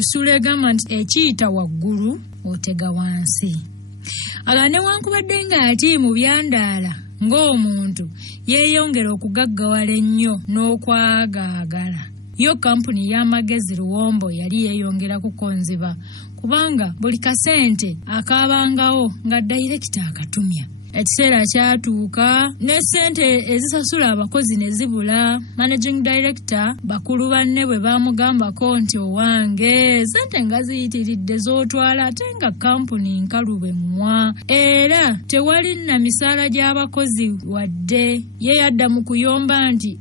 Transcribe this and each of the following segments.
kusula egamba nti ekiyita waggulu otega wansi. Agane wankubadde ng'ati mu byandaala ng'omuntu yeeyongera okugaggawala ennyo n'okwagaagala. Yo kampuni y'amagezi Luwombo yali yeeyongera kukonziba kubanga buli kasente akaabangawo nga dayirekita akatumya. Ekiseera kyatuuka ne ssente ezisasula abakozi ne zibula. Managing Director bakulu banne bwe baamugambako nti owange ssente nga ziyitiridde z'otwala ate nga kampuni nkalube mmwa era tewali na misaala gy'abakozi wadde. Ye yadda mu kuyomba nti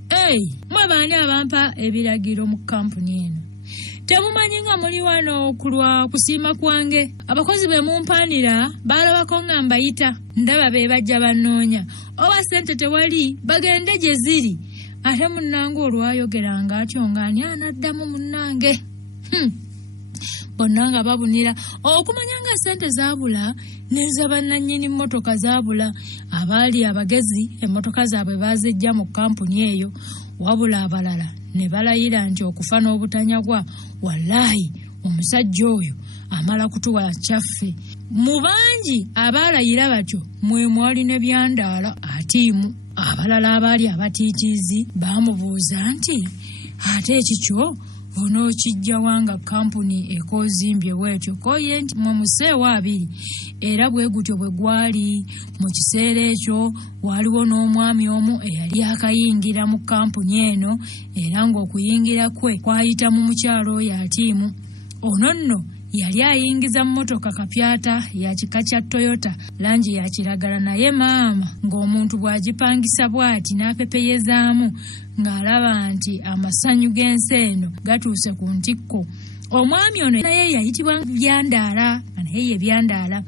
mwe baani abampa ebiragiro mu kampuni eno? Temumanyi nga muli wano kulwa kusiima kwange? Abakozi be mumpanira balabako nga mbayita ndaba be bajja bannoonya. Oba ssente tewali bagende gye ziri. Ate munnange olwayogeranga atyo ng'ani anaddamu munnange. Bonna nga babunira okumanya nga ssente zaabula neza bannannyini mmotoka zaabula. Abaali abagezi emmotoka zaabwe baazijja mu kampuni eyo wabula abalala ne balayira nti okufa n'obutanyagwa wallahi omusajja oyo amala kutuwa kyaffe. Mu bangi abaalayira batyo mwe mwali ne byandaala atiimu. Abalala abaali abatiitiizi baamubuuza nti ate ekikyo onookijja wanga kampuni ekoozimbye bwetyo? Koye nti mwe museewo abiri. Era bwe gutyo bwe gwali. Mu kiseera ekyo waliwo n'omwami omu eyali akayingira mu kampuni eno era ng'okuyingira kwe kwayita mu mukyalo oyo atiimu. Ono nno yali ayingiza mmotoka kapyata ya kika kya Toyota langi ya kiragala, naye maama ng'omuntu bw'agipangisa bw'ati n'apepeyezaamu ng'alaba nti amasanyu g'ensi eno gatuuse ku ntikko. Omwami ono naye yayitibwa Byandaala, naye ye Byandaala.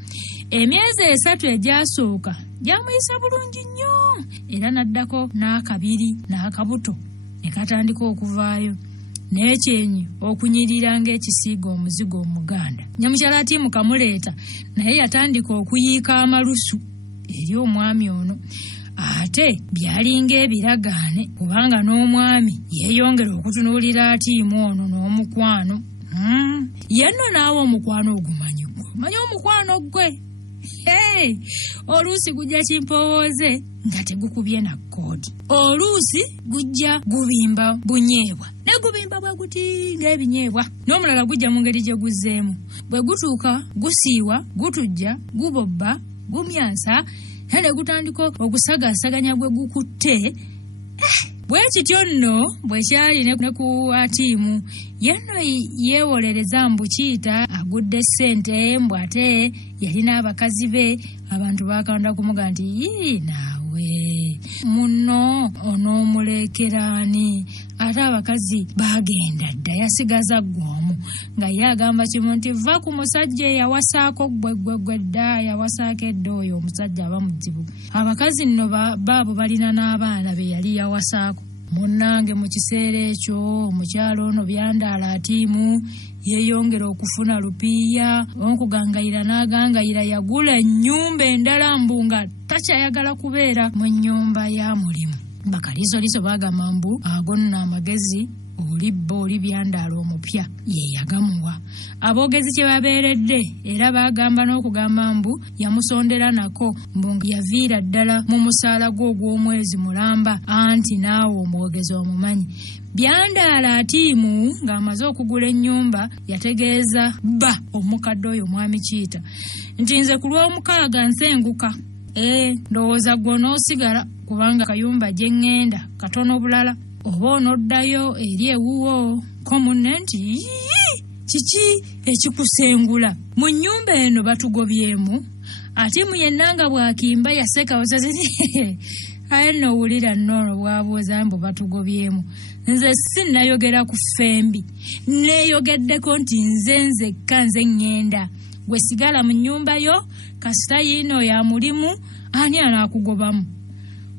Emyezi 3 egyasooka gyamuyisa bulungi nnyo era naddako n'akabiri n'akabuto ne katandika okuvaayo. N'ekyenyi okunyirira ng'ekisiiga omuzigo omuganda. Nyamukyala atiimu kamuleeta naye yatandika okuyiika amalusu eri omwami ono. Ate byalinga ebiragaane kubanga n'omwami yeeyongera okutunuulira atiimu ono n'omukwano. Yenno naawe omukwano ogumanyi gwe. Manyi omukwano gwe? Oluusi gujja kimpowooze nga tegukubye na koodi. Oluusi gujja gubimba bunyeebwa ne gubimba bwe guti ng'ebinyeebwa. N'omulala gujja mu ngeri gye guzzeemu. Bwe gutuuka gusiiwa, gutujja, gubobba, gumyansa ne gutandika okusagaasaganya gwe gukutte. Bwe kityo nno bwe kyali ne ku atiimu. Yenno yeewolereza mbu kiyita agudde ssente mbu ate yalina abakazi be. Abantu baakanda kumuga nti naawe muno onoomulekeraani? Ate abakazi baagenda dda yasigaza ggw'omu nga ye agamba kimu nti va ku musajja eyawasaako gwe dda yawasaako edda oyo omusajja aba muzibu. Abakazi nno baabo balina n'abaana be yali yawasaako. Munnange mu kiseera ekyo omukyalo ono Byandaala atiimu yeeyongera okufuna lupiiya okugangayira n'agangayira. Yagula ennyumba endala mbu nga takyayagala kubeera mu nnyumba ya mulimu. Bakaliisoliiso baagamba mbu ago nno amagezi oli Byandaala omupya ye yagamuwa. Aboogezi kye babeeredde era baagamba n'okugamba mbu yamusondera nako mbu yaviira ddala mu musaala gwe ogw'omwezi mulamba anti naawe omwogezi omumanyi. Byandaala atiimu ng'amaze okugula ennyumba yategeeza bba omukadde oyo mwami Kiyita nti nze ku lw'omukaaga nsenguka. Ndowooza gwe onoosigala kubanga kayumba gye ŋŋenda katono bulala oba onoddayo eri ewuwo. Ko munne nti kiki ekikusengula mu nnyumba eno batugobyemu? Atiimu yenna nga bw'akimba yaseka osazini aye nno owulira nno bwabuuza mbu batugobyemu. Nze sinnayogera ku ffembi, neeyogeddeko nti nzekka nze ŋŋenda. Gwe sigala mu nnyumba yo kasita yiino ya mulimu ani anaakugobamu?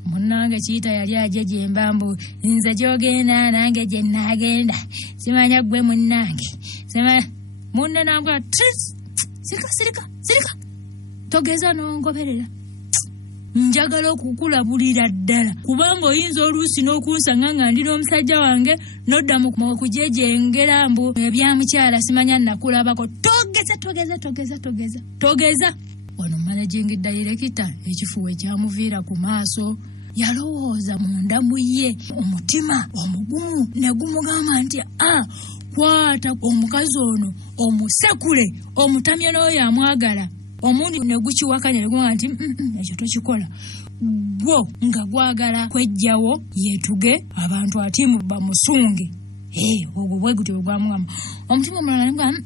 Munnange Kiyita yali aje gyemba mbu nze gy'ogenda nange gye nnaagenda. Simanya gwe munnange. Munne nambula sirika togeza n'ongoberera. njagala okukulabulira ddala kubanga oyinza oluusi n'okunsanga nga ndi n'omusajja wange nodda mu kujejengera mbu ebyamukyala simanya nakulabako. Togeza wano managing director ekifuba ekyamuviira ku maaso yalowooza munda mu ye omutima omugumu ne gumugamba nti kwata omukazi ono omusekule omutamye n'oyo amwagala. Omundi ne gukiwakanya ne gumugamba nti ekyo tokikola gwo nga gwagala kwejjawo yetuge abantu atimu bamusunge. Ogwo bwe gutyo gwamugamba. Omutima omulala ne gumugamba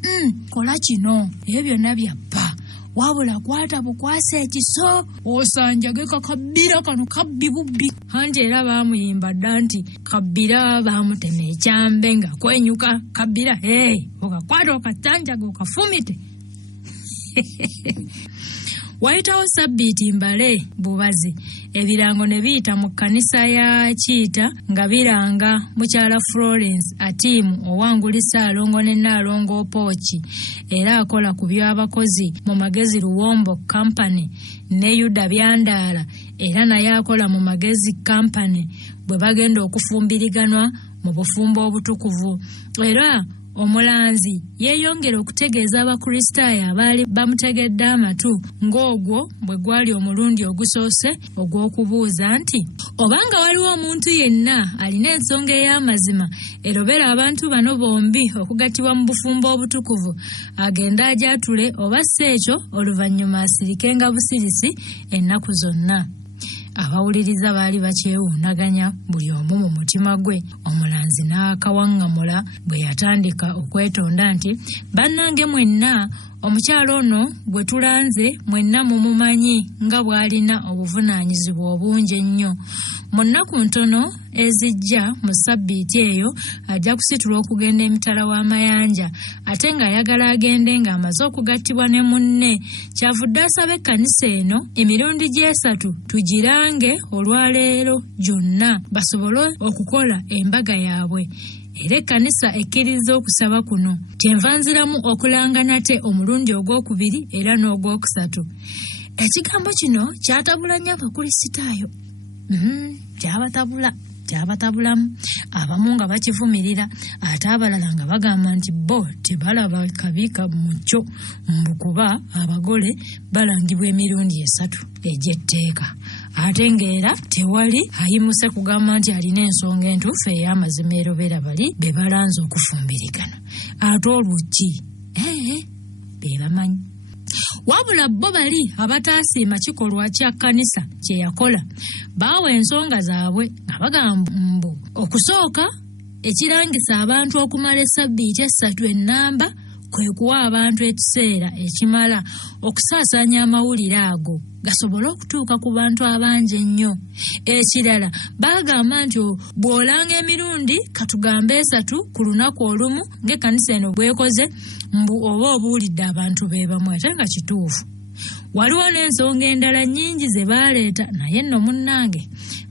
kola kino ebyo byonna byappa wabula kwata bukwasa ekiso osanjage kakabira kano kabbi bubbi. Anti era baamuyimba dda nti kabbira baamutema ekyambe nga kwenyuka kabbira okakwata okatanjaga okafumite. Wayitawo Sabbiiti Mbale Bubazi ebirango ne biyita mu kkanisa ya Kiita nga biranga mukyala Florence Atimu owanguli Ssaalongo ne Nnaalongo Pooki era akola ku by'abakozi mu Magezi Luwombo Company ne Yuda Byandaala era naye akola mu Magezi Company bwe bagenda okufumbiriganwa mu bufumbo obutukuvu. Era Omulanzi yeeyongera okutegeeza abakristaayo abaali bamutegedde amatu ng'ogwo bwe gwali omulundi ogusoose ogw'okubuuza nti obanga waliwo omuntu yenna alina ensonga ey'amazima erobera abantu bano bombi okugattibwa mu bufumbo obutukuvu agenda ajatule oba si ekyo oluvannyuma asirikenga busirisi ennaku zonna. Abawuliriza baali bakyewuunaganya buli omu mu mutima gwe. Omulanzi n'akawaŋŋamula bwe yatandika okwetonda nti bannange mwenna omukyalo ono gwe tulanze mwenna mumumanyi nga bw'alina obuvunaanyizibwa obungi ennyo. Mu nnaku ntono ezijja mu Sabbiiti eyo ajja kusitula okugenda emitala w'amayanja ate ng'ayagala agende ng'amaze okugattibwa ne munne. Kyavudde asaba ekkanisa eno emirundi gy'esatu tugirange olwaleero gyonna basobole okukola embaga yaabwe. Era ekkanisa ekkiriza okusaba kuno kyenva nziramu okulanga nate omulundi ogwokubiri era n'ogwokusatu. Ekigambo kino kyatabula nnyo abakulisitaayo. Kyabatabulamu abamu nga bakivumirira ate abalala nga bagamba nti bo tebalaba kabi kamukyo mbukuba abagole balangibwa emirundi esatu egy'etteeka ate ng'era tewali ayimuse kugamba nti alina ensonga entuufu ey'amazima erobera bali be balanze okufumbirigana ate olwuki be bamanyi. Wabula bo bali abataasiima kikolwa kya kkanisa kye yakola baawa ensonga zaabwe nga bagamba mbu okusooka ekirangisa abantu okumala Essabbiiti esatu ennamba kwe kuwa abantu ekiseera ekimala okusaasaanya amawulire ago gasobole okutuuka ku bantu abangi ennyo. Ekirala bagamba nti bw'olanga emirundi katugambe esatu ku lunaku olumu ng'ekkanisa eno bwekoze mbu oba obuulidde abantu be bamu ate nga kituufu. Waliwo n'ensonga endala nnyingi ze baaleeta naye nno munnange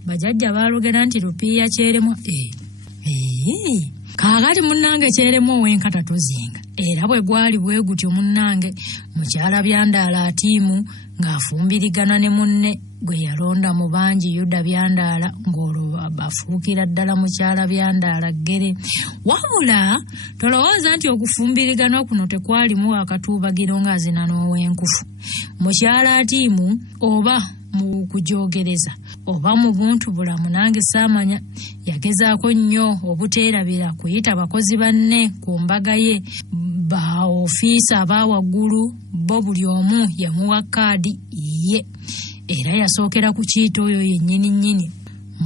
bajjajja baalugera nti lupiiya kyeremwa. Kaakati munnange kyeremwa ow'enkata tozinga. Era bwe gwali bwe gutyo munnange mukyala Byandaala Atiimu ng'afumbirigana ne munne gwe yalonda mu bangi Yuda Byandaala ng'olwo afuukira ddala mukyala Byandaala Ggere. Wabula tolowooza nti okufumbiriganwa kuno tekwalimu akatuubagiro ng'azina n'ow'enkufu. Mukyala Atiimu oba mu kujoogereza oba mu buntu bulamu nange saamanya yagezaako nnyo obuteerabira kuyita bakozi banne ku mbaga ye. Ba ofiisa abaawaggulu bo buli omu yamuwa kaadi ye era yasookera ku Kiito oyo yennyini nnyini.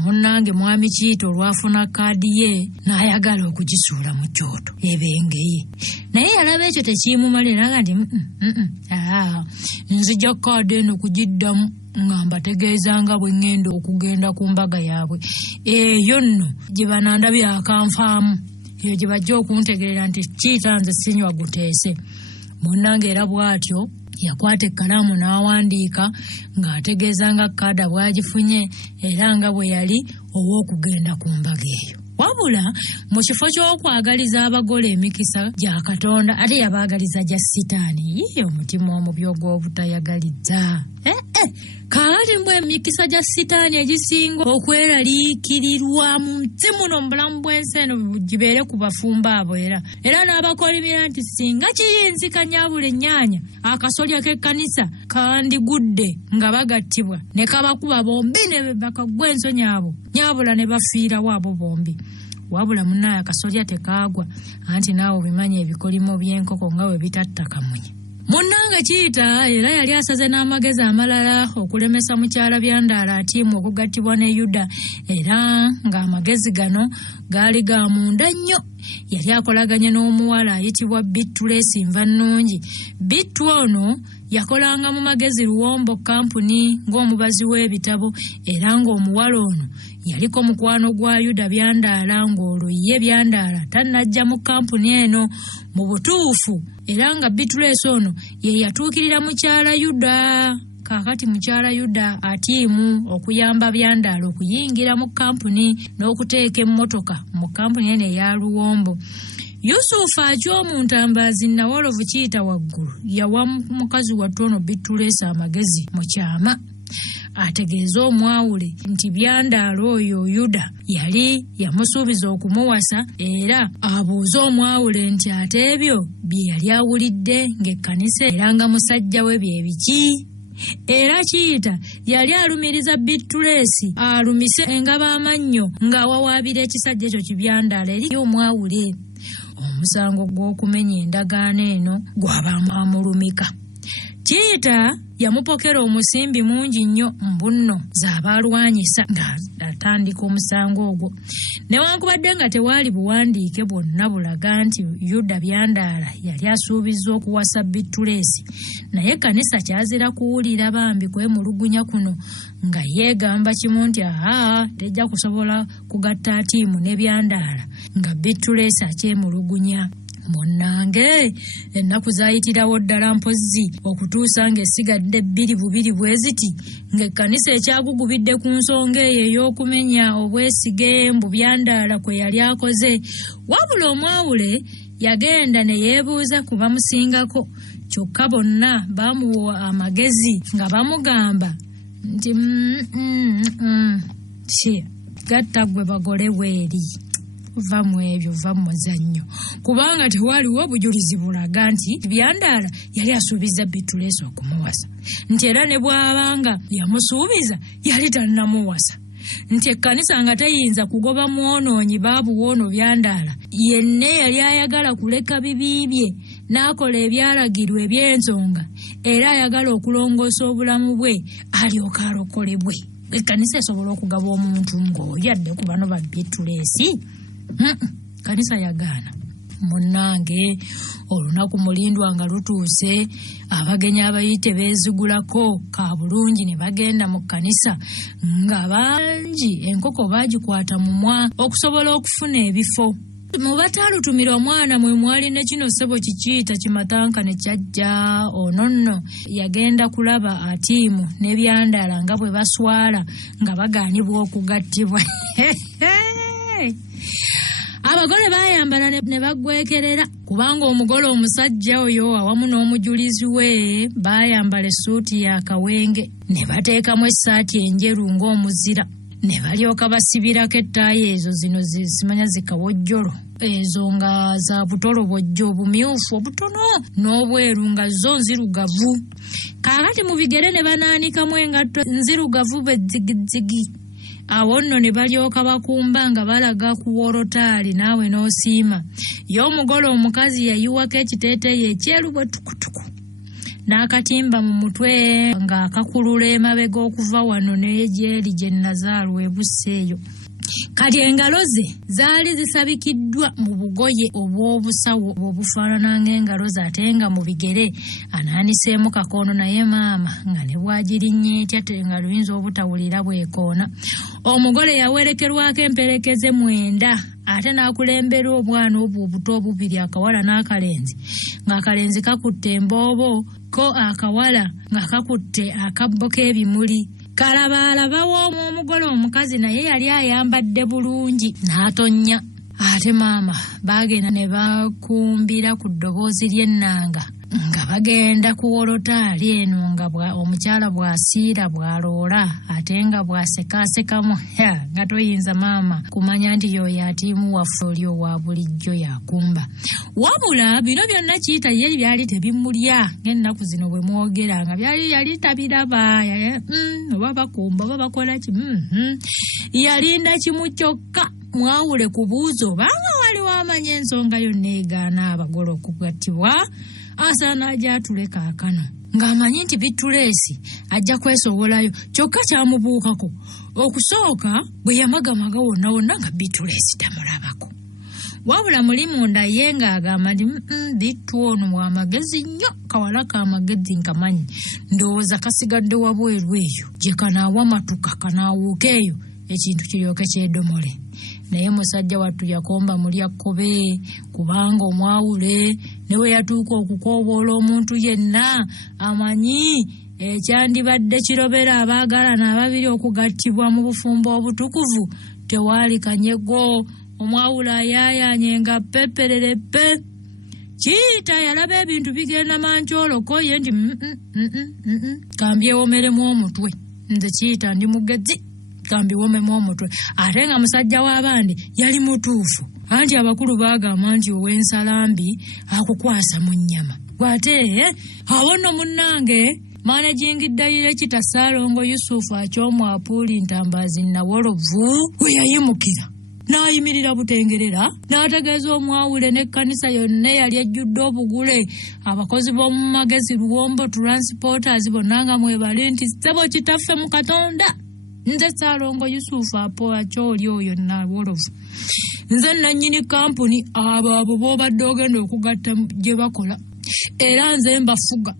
Munnange mwami Kiito olwafuna kaadi ye n'ayagala okugisuula mu kyoto ebengeye naye yalaba ekyo tekiimumalira nga nti nzija kaadi eno kugiddamu nga mbategeezanga bwe ŋŋenda okugenda ku mbaga yaabwe eyo nno gye banandabye akanfaamu eyo gye bajja okuntegerera nti Kiita nze sinywa guteese. Munnange era bw'atyo yakwata ekkalaamu n'awandiika ng'ategeeza nga kaada bw'agifunye era nga bwe yali ow'okugenda ku mbaga eyo. wabula mu kifo ky'okwagaliza abagole emikisa gya Katonda ate yabaagaliza gya Sitaani. Ye omutima omubi ogw'obutayagaliza. Kaakati mbwe emikisa gya Sitaani egisinga okweraliikirirwa mu nsi muno mu bulamu bw'ensi eno gibeere ku bafumbo abo era n'abakolimira nti singa kiyinzikanya buli ennyaanya akasolya k'ekkanisa kandigudde nga bagattibwa ne kabakuba bombi ne bakagwa ensonyi abo nyaabula ne bafiirawo abo bombi. Wabula munnaye akasolya tekaagwa anti naawe obimanya ebikolimo by'enkoko nga bwe bitatta kamunye. Munnange Kiita era yali asaze n'amagezi amalala okulemesa mukyala Byandaala Atiimu okugattibwa ne Yuda era ng'amagezi gano gaali ga munda nnyo. Yali akolaganye n'omuwala ayitibwa Bitulesi Nvannungi. Bittu ono yakolanga mu Magezi Luwombo kampuni ng'omubazi w'ebitabo era ng'omuwala ono yaliko mukwano gwa Yuda Byandaala ng'olwo ye Byandaala tannajja mu kampuni eno mu butuufu era nga Bitulesi ono ye yatuukirira mukyala Yuda. Kaakati mukyala Yuda Atiimu okuyamba Byandaala okuyingira mu kampuni n'okuteeka emmotoka mu kampuni eno eya Luwombo. Yusufu Achoomuntu Ambaazi Nawolovu Kiita waggulu yawa mukazi wattu ono Bitulesi amagezi mu kyama ategeeza omwawule nti Byandaala oyo Yuda yali yamusuubiza okumuwasa era abuuza omwawule nti ate ebyo bye yali awulidde ng'ekkanisa era nga musajja we bye biki. Era Kiita yali alumiriza Bitulesi alumise engaba amannyo ng'awawaabira ekisajja ekyo Kibyandaala eri omwawule. Omusango gw'okumenya endagaano eno gw'abamulumika. Kiita yamupokera omusimbi mungi nnyo mbunno z'abalwanyisa ng'atandika omusango ogwo. Newankubadde nga tewaali buwandiike bwonna bulaga nti Yuda Byandaala yali asuubiza okuwasa Bitulesi, naye ekkanisa kyazira kuwulira bambi kwemulugunya kuno nga yeegamba kimu nti tejja kusobola kugatta Atiimu ne Byandaala nga Bitulesi akyemulugunya. Munnange ennaku zaayitirawo ddala mpozzi okutuusa ng'esigadde 2 bwe ziti ng'ekkanisa ekyagugubidde ku nsonga eyo ey'okumenya obwesige mbu Byandaala kwe yali akoze. Wabula omwawule yagenda ne yeebuuza ku bamusingako kyokka bonna bamuwa amagezi nga bamugamba nti gatta gwe bagole weeri. Va mu ebyo, va mu muzannyo, kubanga tewaaliwo obujulizi bulaga nti Byandaala yali asuubiza Bitulesi okumuwasa, nti era ne bw'abanga yamusuubiza yali tannamuwasa, nti ekkanisa nga teyinza kugoba mwonoonyi baabuwoono Byandaala yenna yali ayagala kuleka bibi bye n'akola ebyalagirwa eby'ensonga era ayagala okulongoosa obulamu bwe alyoka alokolebwe. Ekkanisa esobola okugaba omuntu ng'oyo adde ku bano ba Bitulesi? Kanisa yagaana. Munnange olunaku mulindwa nga lutuuse abagenyi abayite beezigulako ka bulungi ne bagenda mu kkanisa nga bangi enkoko baagikwata mumwa okusobola okufuna ebifo. Mu bataalutumira omwana mwe mwali ne kino ssebo Kikiita Kimatanka ne kyajja ono nno yagenda kulaba Atiimu ne Byandaala nga bwe baswala nga bagaanibwa okugattibwa. Abagole baayambala ne baggwekerera kubanga omugole omusajja oyo awamu n'omujulizi we baayambala essuuti ya kawenge ne bateekamu essaati enjeru ng'omuzira ne balyoka basibirako ettaayi ezo zino zimanya zikawojjolo ezo nga za butolobojjo obumyufu obutono n'obweru nga zo nzirugavu. Kaakati mu bigere ne banaanikamu engatto nzirugavu bezzigizigi. Awo nno ne balyoka bakumba nga balaga ku wolotaali naawe n'osiima. Ye omugole omukazi yayiwako ekiteeteeyi ekyeru bwe tukutuku n'akatimba mu mutwe ng'akakulula emabega okuva wano n'egyeri gye Nazaalu ebusseeyo. Kati engalo ze zaali zisabikiddwa mu bugoye obw'obusawo obufaanana ng'engalo ze ate nga mu bigere anaaniseemu kakono, naye maama nga ne bw'agirinnye etya nga luyinza obutawulira bwekoona. Omugole yawerekerwako emperekeze 9 ate n'akulembera obwana obwo obuto obubiri, akawala n'akalenzi, ng'akalenzi kakutte emboobo ko akawala nga kakutte akabbo k'ebimuli Kalabalaba w'omugole omukazi naye yali ayambadde bulungi n'atonnya. Ate maama baagenda ne bakumbira ku ddoboozi ly'ennanga nga bagenda kuwolota ali eno nga omukyala bw'asiira bw'aloola ate nga bw'asekaasekamu nga toyinza maama kumanya nti yoyo atiimu waffe oli owa bulijjo yakumba. Wabula bino byonna Kiita ye byali tebimulya ng'ennaku zino bwe mwogera nga yali tabiraba oba bakumba oba bakola ki yalinda kimu kyokka mwawule kubuuza obanga waliwo amanya ensonga yonna egaana abagole okugattibwa asaana ajja atule kaakano ng'amanyi nti Bittuleesi ajja kwesowolayo kyokka kyamubuukako okusooka bwe yamagamaga wonna wonna nga Bittuleesi tamulabako. Wabula muli munda ye ng'agamba nti Bittu ono w'amagezi nnyo kawala k'amagezi nkamanyi ndowooza kasigadde wabweru eyo gye kanaawa matuka kanaawuuka eyo ekintu kiryoke kyedomole. Naye musajja wattu yakomba mulya kkobe kubanga omwawule ne we yatuuka okukooboola omuntu yenna amanyi ekyandibadde kirobera abaagalana ababiri okugattibwa mu bufumbo obutukuvu tewaali kanyego. Omwawule ayaayanye nga peppererepe. Kiita yalaba ebintu bigenda mankyoloko ye nti kambyewomeremu omutwe nze Kiita ndi mugezi kambiwomemu omutwe. Ate nga musajja w'abandi yali mutuufu anti abakulu baagamba nti ow'ensalambi akukwasa mu nnyama. Gwate awo nno munnange Managing Director Ssaalongo Yusufu Akyomwapuuli Ntambaazi Nawolovu we yayimukira n'ayimirira butengerera n'ategeeza omwawule n'ekkanisa yonna yali ejjudde obugule abakozi b'omu magezi Luwombo Transporters bonna nga mwebale nti ssebo kitaffe mu Katonda. Nze Ssaalongo Yusufu Akyoli oyo Nawolovu nze nannyini kampuni abo b'obadde ogenda okugatta gye bakola era nze mbafuga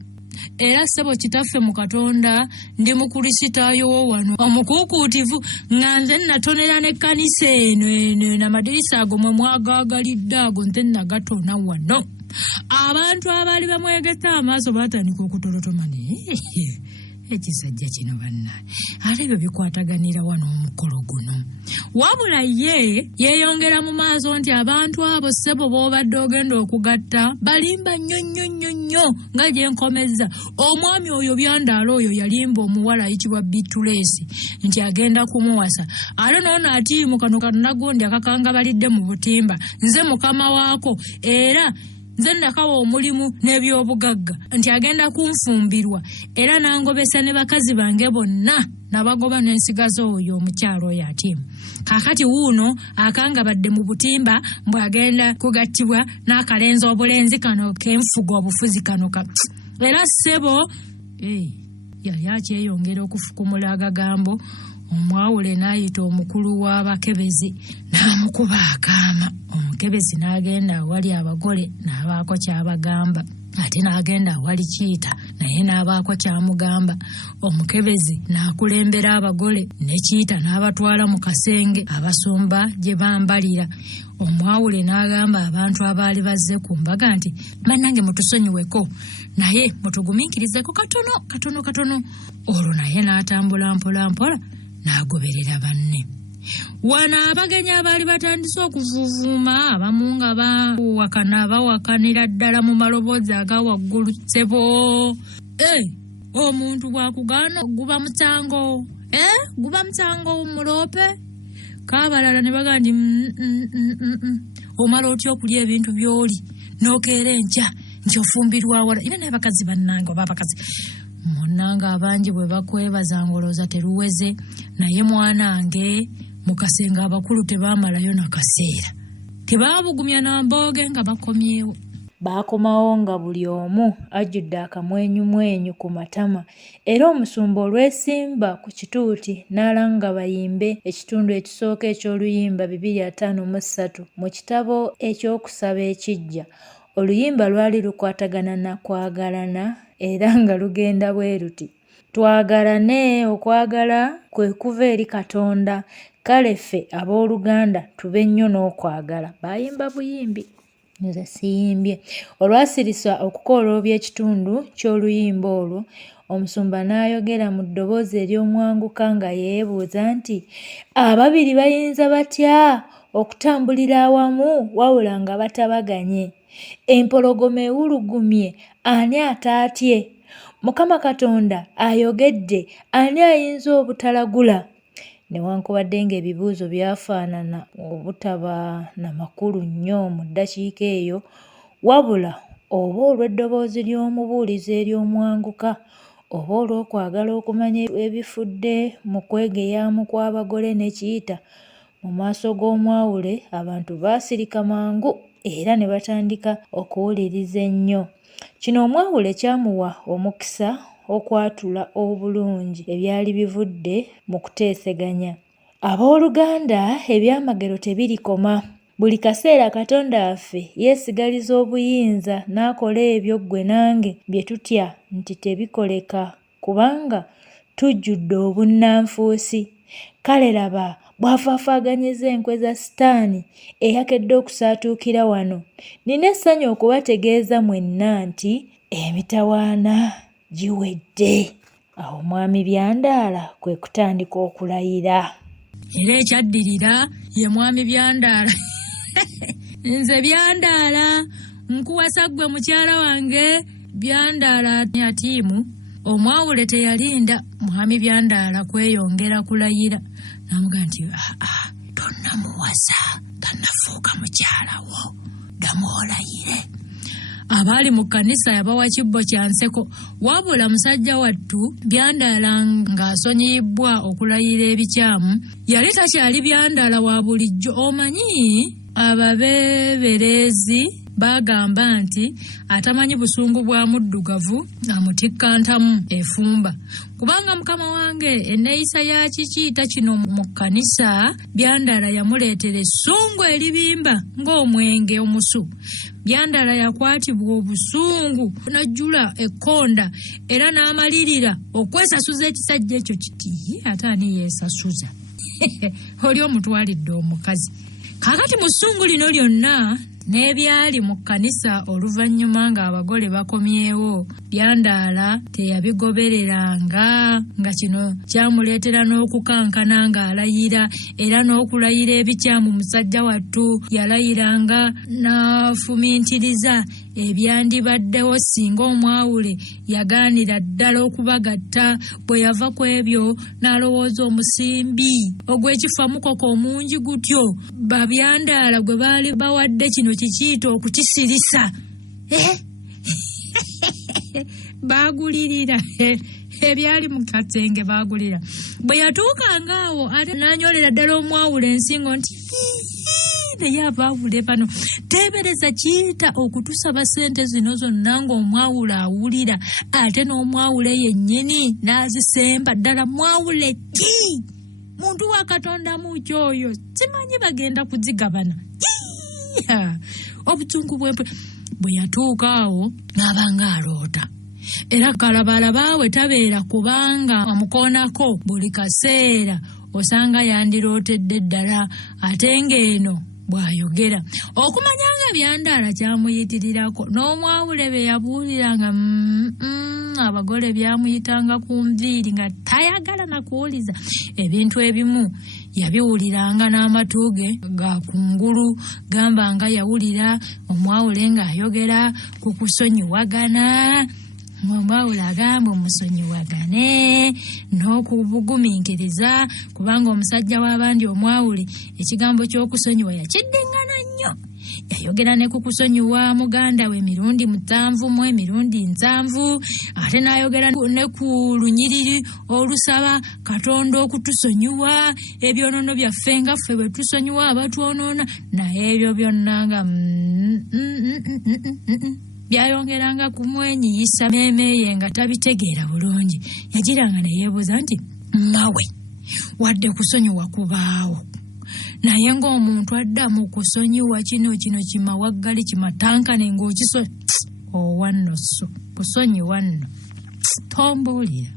era ssebo kitaffe mu Katonda ndi mukulisitaayo wo wano omukuukuutivu nga nze natonera n'ekkanisa eno n'amadirisa ago mwe mwagaagalidde ago nze nagatona wano. Abantu abaali bamwegesa amaaso baatandika okutolotoma ekisajja kino bannaye ate ebyo bikwataganira wano omukolo guno. Wabula ye yeeyongera mu maaso nti abantu abo ssebo b'obadde ogenda okugatta balimba nnyo nga gye nkomezza. Omwami oyo Byandaala oyo yalimba omuwala ayitibwa Bittuleesi nti agenda kumuwasa. Ate noono atiimuka nagondi akakangabalidde mu butimba nze mukama waako era nze nakawa omulimu n'ebyobugagga nti agenda kunfumbirwa era nangobesa ne bakazi bange bonna nabagoba n'ensigazo oyo omukyalo oyo atiimu. Kaakati wuuno akangabadde mu butimba mbwagenda kugattibwa n'akalenzi obulenzi kano k'enfuga obufuzi kano era ssebo yali akyeyongera okufukumula agagambo. Omwawule n'ayita omukulu w'abakebezi n'amukuba akaama. Omukebezi n'agenda awali abagole n'abaako kyabagamba. Ate n'agenda awali Kiita naye n'abaako kyamugamba. Omukebezi n'akulembera abagole ne Kiita n'abatwala mu kasenge abasumba gye bambalira. Omwawule n'agamba abantu abaali bazze ku mbaga nti bannange mutusonyiweko naye mutugumiikirizeko katono. Olwo naye n'atambula mpola n'agoberera banne. Wano abagenyi abaali batandise okuvuuvuuma abamu nga bawakanira ddala mu maloboozi aga waggulu ssebo. Omuntu bw'akugaana guba musango muloope. Kaabalala ne baga nti omala otya okulya ebintu by'oli n'okeera enkya nti ofumbirwa wala. Era n'abakazi bannange oba abakazi munnange abangi bwe bakwebaza ngolooza teruweze naye mwanange mu kasenga abakulu tebaamalayo na kaseera. Tebaabugumya na mbooge nga bakomyewo. Baakomawo nga buli omu ajjudde akamwenyumwenyu ku matama era omusumba olwesimba ku kituuti n'alanga bayimbe ekitundu ekisooka eky'oluyimba 253 mu kitabo ekyokusaba ekijja. Oluyimba lwali lukwatagana na kwagalana era nga lugenda bwe luti: twagalane, okwagala kwe kuva eri Katonda, kale ffe abooluganda tube nnyo n'okwagala. Bayimba buyimbi nze siyimbye. Olwasirisa okukola eby'ekitundu ky'oluyimba olwo, Omusumba n'ayogera mu ddoboozi ery'omwanguka nga yeebuuza nti ababiri bayinza batya okutambulira awamu wabula nga batabaganye? Empologoma ewulugumye ani ataatye? Mukama Katonda ayogedde ani ayinza obutalagula? Newankubadde ng'ebibuuzo byafaanana obutaba na makulu nnyo mu ddakiika eyo, wabula oba olw'eddoboozi ly'omubuulizi ery'omwanguka oba olw'okwagala okumanya ebifudde mu kwegeyaamu kw'abagole ne kiyita mu maaso g'omwawule, abantu baasirika mangu era ne batandika okuwuliriza ennyo. Kino omwawule kyamuwa omukisa okwatula obulungi ebyali bivudde mu kuteeseganya. Abooluganda, ebyamagero tebirikoma. Buli kaseera Katonda waffe yeesigaliza obuyinza n'akola ebyo ggwe nange bye tutya nti tebikoleka kubanga tujjudde obunnanfuusi. Kale laba bw'afaafaaganyiza enkwe za Sitaani eyakedde okusaatuukira wano. Nina essanyu okubategeeza mwenna nti emitawaana giwedde. Awo Mwami Byandaala kwe kutandika okulayira. Era ekyaddirira ye Mwami Byandaala. Nze Byandaala nkuwasa ggwe mukyala wange Byandaala Yatiimu. Omwawule teyalinda Mwami Byandaala kweyongera kulayira. Namuga nti tonnamuwasa, tannafuuka mukyalawo, ddamu olayire. Abaali mu kkanisa yabawa kibbo kya nseko, wabula musajja wattu Byandaala ng'asonyiyibbwa okulayira ebikyamu yali takyali Byandaala wa bulijjo. Omanyi ababeeberezi bagamba nti atamanyi busungu bwa muddugavu amutikkantamu efumba. Kubanga mukama wange enneeyisa ya kikiita kino mu kkanisa Byandaala yamuleetera essungu eribimba ng'omwenge omusu. Byandaala yakwatibwa obusungu n'ajjula ekkonda era n'amalirira okwesasuza ekisajja ekyo kiti ate ani yeesasuza? Oli omutwalidde omukazi. Kaakati mu ssungu lino lyonna n'ebyali mu kkanisa oluvannyuma ng'abagole bakomyewo, Byandaala teyabigobereranga, nga kino kyamuleetera n'okukankana ng'alayira era n'okulayira ebikyamu. Musajja wattu yalayiranga n'afumintiriza ebyandibaddewo singa omwawule yagaanira ddala okubagatta. Bwe yava ku ebyo n'alowooza omusimbi ogw'ekifa mukoko omungi gutyo Byandaala gwe baali bawadde kino kikiyita okukisirisa. Baagulirira ebyali mu kasenge baagulira. Bwe yatuukanga awo ate n'anyolera ddala omwawule ensingo nti naye abaawule bano teebereza kiyita okutusaba ssente zino zonna ng'omwawule awulira ate n'omwawule yennyini n'azisemba ddala. Mwawule ki? Muntu wa Katonda muki oyo? Simanyi bagenda kuzigabana. Obusungu bwe yatuuka awo n'abanga aloota. Era kalabalabaawe tabeera kubanga amukoonako buli kaseera osanga yandirootedde ddala ate ng'eno bw'ayogera. Okumanya nga Byandaala kyamuyitirirako n'omwawule be yabuuliranga abagole byamuyitanga ku nviiri nga tayagala na kuwuliza. Ebintu ebimu yabiwuliranga n'amatu ge ga kungulu, gamba nga yawulira omwawule ng'ayogera ku kusonyiwagana. Omwawule agamba omusonyiwagane n'okubugumiikiriza kubanga omusajja w'abandi omwawule ekigambo ky'okusonyiwa yakiddiŋŋana nnyo. Yayogera ne ku kusonyiwa muganda we emirundi 7 mu emirundi 7, ate n'ayogera ne ku lunyiriri olusaba Katonda okutusonyiwa ebyonoono byaffe nga ffe bwe tusonyiwa abatwonoona. Naye ebyo byonna nga byayongeranga kumwenyiyisa meemeye nga tabitegeera bulungi. Yagiranga ne yeebuuza nti mawe wadde kusonyiwa kubaawo, naye ng'omuntu adda mu kusonyiwa kino kimawaggali kimatankane owanno so kusonyiwa nno tombuulira.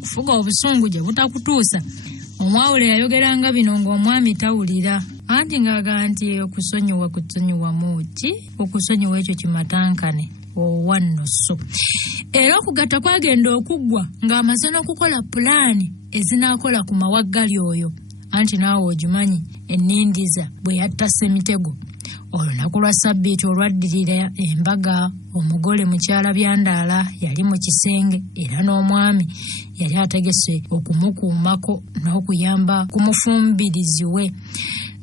Kufuga obusungu gye butakutuusa. Omwawule yayogeranga bino ng'omwami tawulira. Anti ng'aga nti okusonyiwa kutsonyiwamu ki? Okusonyiwa ekyo kimatankane owannoso. Era okugatta kwagenda okuggwa ng'amaze n'okukola pulaani ezinaakola ku mawaggali oyo. Anti naawe ogimanyi ennindiza bwe yatta Ssemitego. Olunaku lwa Ssabbiiti olwaddirira embaga, omugole mukyala Byandaala yali mu kisenge era n'omwami yali ategese okumukuumako n'okuyamba ku mufumbirizi we.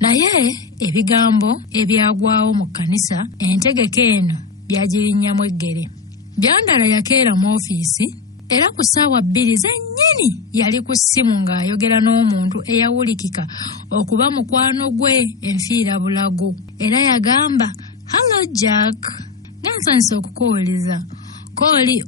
Naye ebigambo ebyagwawo mu kkanisa entegeka eno byagirinnyamu eggere. Byandaala yakeera mu ofiisi era ku ssaawa 2 zennyini yali ku ssimu ng'ayogera n'omuntu eyawulikika okuba mukwano gwe enfiira bulago. Era yagamba, "Hello Jack, ngansanyuse okukuwuliza. Kooli,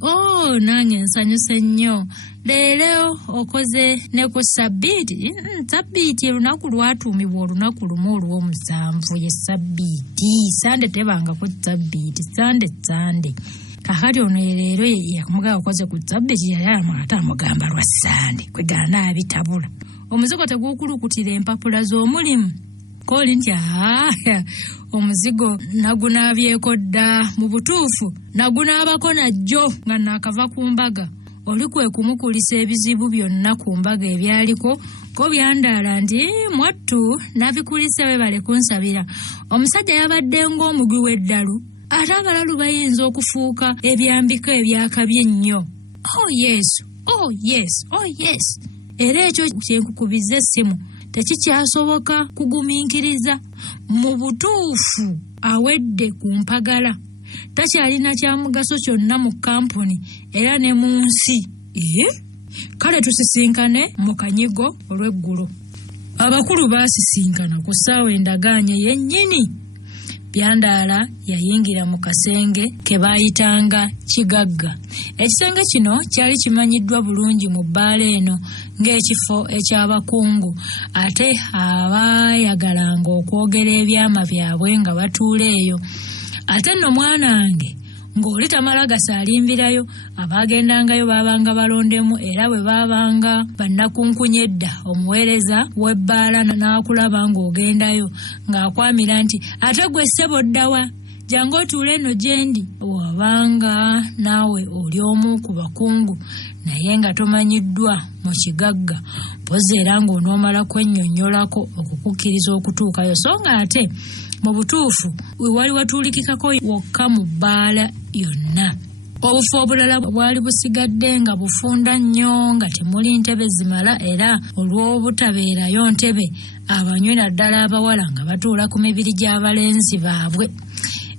nange nsanyuse nnyo. Leero okoze ne ku Ssabbiiti?" Ssabbiiti lunaku lwatuumibwa olunaku lumu olw'omusanvu ye Ssabbiiti. Sande tebanga ku Ssabbiiti, Sande. Kakati ono leero yakumugamba okoze ku Ssabbiiti yali amugamba lwa Sande kwegana abitabula. Omuzigo tegukulukutira empapula z'omulimu. Kooli nti omuzigo nagunaabyeko dda, mu butuufu nagunaabako najjo nga naakava ku mbaga. Oli kwe kumukulisa ebizibu byonna ku mbaga ebyaliko. Ko Byandaala nti mwattu nabikulise webale kunsabira. Omusajja yabadde ng'omugwi w'eddalu. Ate abalalu bayinza okufuuka ebyambiko ebyakabye ennyo. Oh yes. Era ekyo kyenkukubiza essimu tekikyasoboka kugumiikiriza. Mu butuufu awedde ku mpagala. Takyalina kya mugaso kyonna mu kampuni era ne mu nsi. Kale tusisinkane mu kanyigo olw'eggulo. Abakulu baasisinkana ku ssaawa endagaanye yennyini. Byandaala yayingira mu kasenge ke baayitanga Kigagga. Ekisenge kino kyali kimanyiddwa bulungi mu bbaala eno ng'ekifo eky'abakungu, ate abaayagalanga okwogera ebyama byabwe nga batuula eyo. Ate nno mwanange ng'oli tamala gasaalimvirayo, abaagendangayo baabanga balondemu era bwe baabanga bannakunkunya edda, omuweereza w'ebbaala n'akulaba ng'ogendayo ng'akwamira nti, "Ate gwe ssebo ddawa? Jangu otuule eno gyendi." Wabanga naawe oli omu ku bakungu naye nga tomanyiddwa mu kigagga, mpozi era ng'onoomala kwennyonnyolako okukukkiriza okutuukayo, so nga ate mu butuufu wali watuulikikako wokka mu bbaala yonna. Obufu obulala bwali busigadde nga bufunda nnyo nga temuli ntebe zimala, era olw'obutabeerayo ntebe abanywi naddala abawala nga batuula ku mibiri gy'abalenzi baabwe.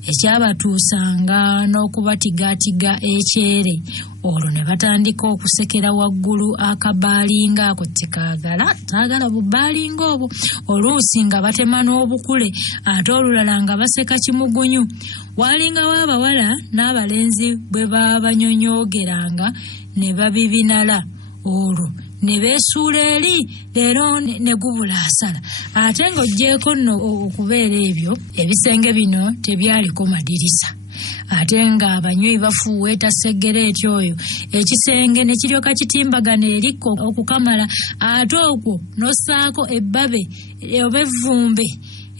Ekyabatuusanga n'okubatigaatiga ekyere, olwo ne batandika okusekera waggulu akabaalinga ako tikaagala taagala bubaalinga obwo, oluusi nga batema n'obukule ate olulala nga baseka kimugunyu. Waalingawo abawala n'abalenzi bwe babanyonyoogeranga ne babibinala, olwo ne beesuula eri leero ne gubula asala. Ate ng'oggyeko nno okubeera ebyo ebisenge bino tebyaliko madirisa, ate ng'abanywi bafuuweeta segereeti oyo, ekisenge ne kiryoka kitimbagana erikko okukamala, ate okwo n'ossaako ebbabe oba evvumbe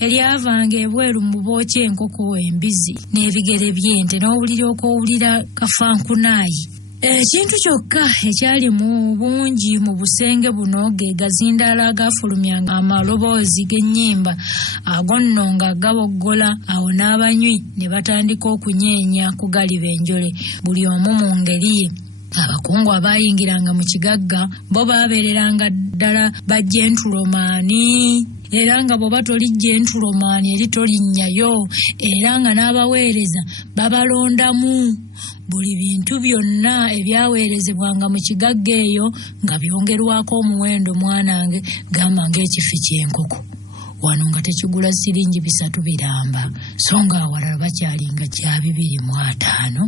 eryavanga ebweru mu bookya enkoko, embizi n'ebigere by'ente, n'owulira okowulira kafankunaayi. Ekintu kyokka ekyali mu bungi mu busenge buno ge gazindaala agafulumya amaloboozi g'ennyimba ago nno nga gaboggola. Awo n'abanywi ne batandika okunyeenya kugaliba enjole, buli omu mu ngeri ye. Abakungu abaayingiranga mu kigagga bo baabeereranga ddala bajjentulomaani, era nga bw'oba toli jentulomaani eri tolinnyayo, era nga n'abaweereza babalondamu. Buli bintu byonna ebyaweerezebwanga mu kigagga eyo nga byongerwako omuwendo, mwanange gamba ng'ekifi ky'enkoko. Wano nga tekigula siringi 3 biramba, so nga awalala bakyalinga kya 250.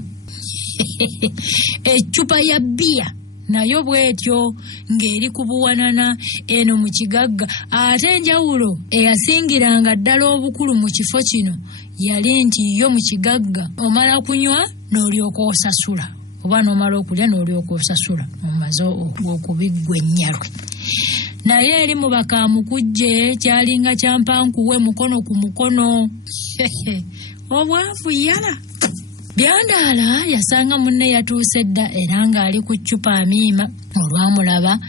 Eccupa ya bbiya nayo bwetyo ng'eri ku buwanana eno mu kigagga. Ate enjawulo eyasingiranga ddala obukulu mu kifo kino yali nti yo mu kigagga omala kunywa n'olyoka osasula. oba n'omala okulya n'olyoka osasula omaze okubiggwennyalwe. Naye eri mu bakamukujje kyalinga kyampankuwe mukono ku mukono. Obwavu yala. Byandaala yasanga munne yatuuse dda era ng'ali ku ccupa amiima. Olwamulaba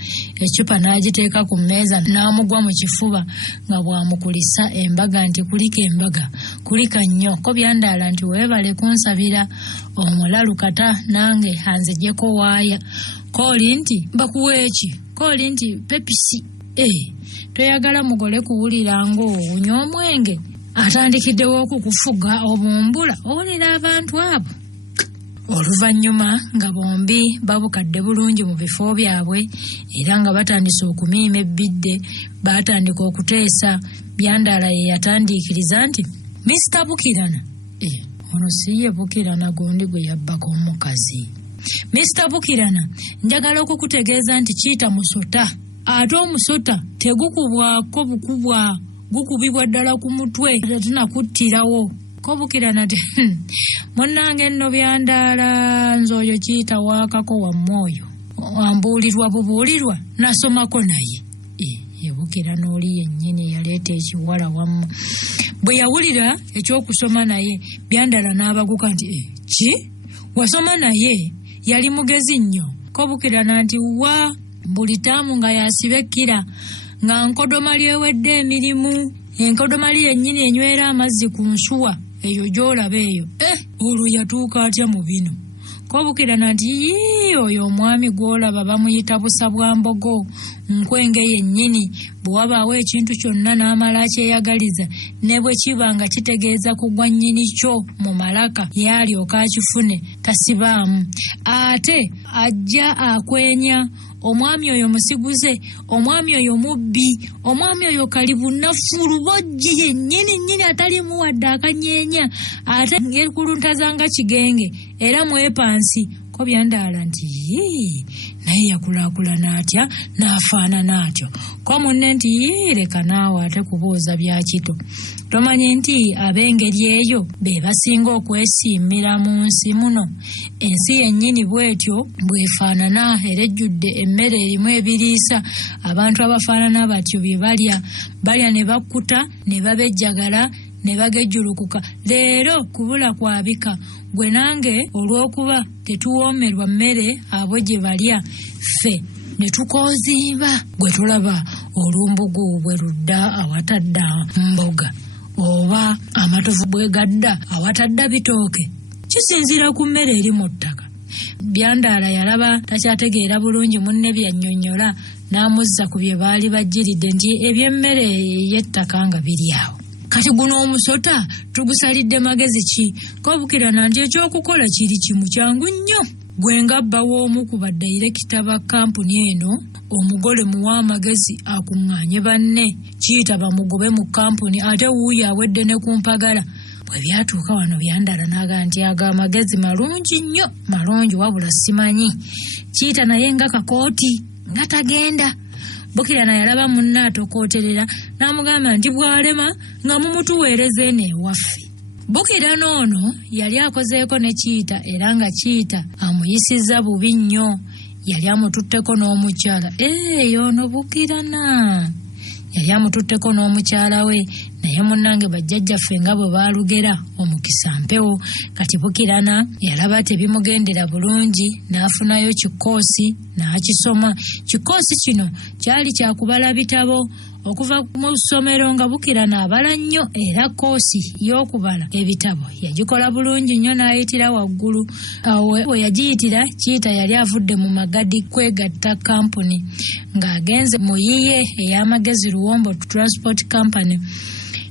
eccupa n'agiteeka ku mmeeza n'amugwa mu kifuba nga bw'amukulisa embaga nti kulika embaga kulika nnyo ko Byandaala nti weebale kunsabira omulalu kata nange anziggyeko waaya. Kooli nti bakuweeki? Kooli nti pepisi. Toyagala mugole kuwulira ng'owunya omwenge? Atandikiddewo okukufuga obumbula owulira abantu abo. Oluvannyuma nga bombi babukadde bulungi mu bifo byabwe era nga batandise okumiima ebbidde batandika okuteesa. Byandaala ye yatandiikiriza nti Mr. Bukirana. Ono si ye Bukirana gundi gwe yabbako omukazi. Mr. Bukirana, njagala okukutegeeza nti kiyita musota. Ate omusota tegukubwako bukubwa, gukubibwa ddala ku mutwe tetunakuttirawo. Ko Bukirana nti munnange nno Byandaala nze oyo kiyita waakako wamwoyo. Wambuulirwa bubuulirwa nasomako naye. Ye Bukirana oli yennyini yaleeta ekiwala wamma. Bwe yawulira ekyokusoma naye Byandaala n'abaguka nti ki? Wasoma naye? Yali mugezi nnyo. Ko Bukirana nti wa buli taamu nga yasiba ekkira nga nkodoma lyewedde emirimu. Enkodoma yennyini enywera amazzi ku nsuwa eyo gy'olaba eyo. Olwo yatuuka atya mu bino? Ko Bukirana nti oyo omwami gw'olaba bamuyita busa bwa mbogo, nkwenge yennyini. Bwe wabaawo ekintu kyonna n'amala akyeyagaliza ne bwe kiba nga kitegeeza kugwa nnyini kyo mu malaka yalyoka akifune tasibaamu. Ate ajja akwenya. Omwami oyo musiguze, omwami oyo mubbi, omwami oyo kalibunafu lubojji yennyini atalimu wadde akanyeenya, ate ng'ekuluntazanga kigenge era mwepansi. Ko Byandaala nti naye yakulaakulana atya n'afaanana atyo. Ko munne nti leka naawe ate kubooza bya kito. Tomanyi nti ab'engeri eyo be basinga okwesiimira mu nsi muno. Ensi yennyini bw'etyo bw'efaanana era ejjudde emmere erimu ebiriisa. Abantu abafaanana batyo bye balya ne bakkuta ne babejjagala ne bagejjulukuka. Leero kubula kwabika. Gwe nange olw'okuba tetuwoomerwa mmere abo gye balya ffe ne tukoozimba. Gwe tulaba olumbugu bwe ludda awatadda mboga oba amatovu bwe gadda awatadda bitooke, kisinziira ku mmere eri mu ttaka. Byandaala yalaba takyategeera bulungi munne byannyonnyola n'amuzza ku bye baali bajjiridde nti eby'emmere y'ettaka nga biri awo. Kati guno omusota tugusalidde magezi ki? Ko Bukirana nti ekyokukola kiri kimu kyangu nnyo. Gwe ngabba w'omu ku badayirekita ba kampuni eno, omugole muwa amagezi akuŋŋaanye banne, kiyita bamugobe mu kampuni ate wuuyo awedde ne ku mpagala. Bwe byatuuka wano Byandaala n'agaa nti ago amagezi malungi nnyo, malungi wabula simanyi. Kiyita naye nga kakooti nga tagenda. Bukirana yalaba munne atokooterera n'amugamba nti bw'alema nga mumutuweereza eno ewaffe. Bukirana ono yali akozeeko ne Kiyita era nga Kiyita amuyisizza bubi nnyo. Yali amututteko n'omukyala. Ono Bukirana yali amututteko n'omukyala we, naye munnange bajjajjaffe nga bwe baalugera omukisa mpewo. Kati Bukirana yalaba tebimugendera bulungi n'afunayo kikoosi n'akisoma. Kikoosi kino kyali kyakubala bitabo. Okuva mu ssomero nga Bukirana abala nnyo era koosi y'okubala ebitabo yagikola bulungi nnyo n'ayitira waggulu. Awo we yagiyitira Kiyita yali avudde mu magadi kwegatta kampuni ng'agenze mu yiye ey'amagezi Luwombo Transport Company.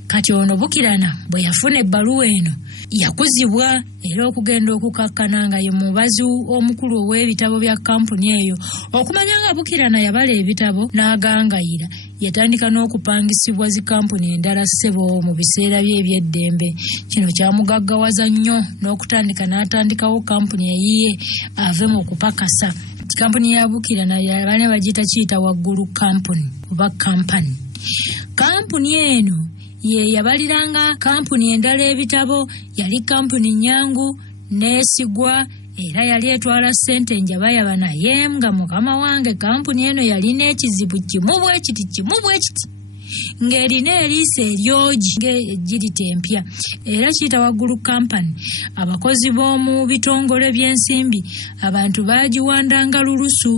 Kati ono Bukirana bwe yafuna ebbaluwa eno yakuzibwa era okugenda okukakkana nga ye mubazi omukulu ow'ebitabo bya kampuni eyo. Okumanya nga Bukirana yabala ebitabo n'agangayira, yatandika n'okupangisibwa zi kampuni endala ssebo mu biseera bye eby'eddembe. Kino kyamugaggawaza nnyo n'okutandika n'atandikawo kampuni eyiye ave mu kupakasa. Kampuni ya Bukirana yabane bagiyita Kiyita waggulu kampuni oba kampani. Kampuni eno ye yabaliranga kampuni endala ebitabo, yali kampuni nnyangu, neesigwa era yali etwala ssente enjaba yaba naye nga mukama wange kampuni eno yalina ekizibu kimu bwe kiti ng'erina eriisa eryogi ng'egirita empya era kiyita waggulu kampani. Abakozi b'omu bitongole by'ensimbi abantu baagiwandanga lulusu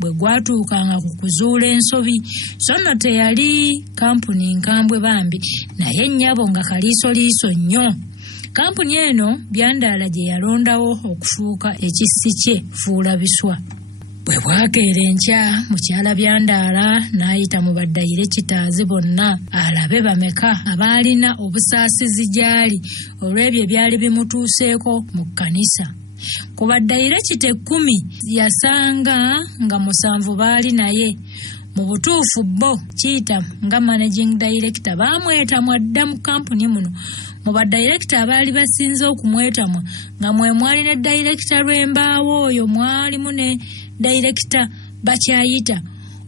bwe gwatuukanga ku kuzuula ensobi, so nno teyali kampuni nkambwe bambi naye nnyabo nga kaliisoliiso nnyo. Kampuni eno Byandaala gye yalondawo okufuuka ekissi kye Fuulabiswa. Bwe bwakeera enkya mukyala Byandaala n'ayita mu baddayirekitaazi bonna alabe bameka abaalina obusaasizi gy'ali olw'ebyo ebyali bimutuuseeko mu kkanisa. Ku baddayirekita 10 yasanga nga 7 baali naye. Mu butuufu bo Kiita nga managing director baamwetamwa dda mu kampuni muno. Mu baddayirekita abaali basinze okumwetamwa nga mwali ne dayirekita Lwembaawo oyo mwalimu ne dayirekita Bakyayita.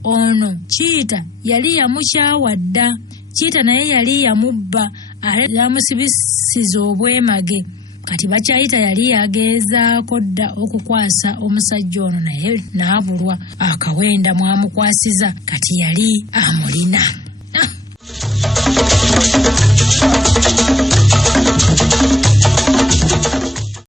Ono Kiita yali yamukyawa dda. Kiita naye yali yamubba ate yamusibisiza obwemage. Kati Bakyayita yali yagezaako dda okukwasa omusajja ono naye n'abulwa. Akawenda mwamukwasiza kati yali amulina.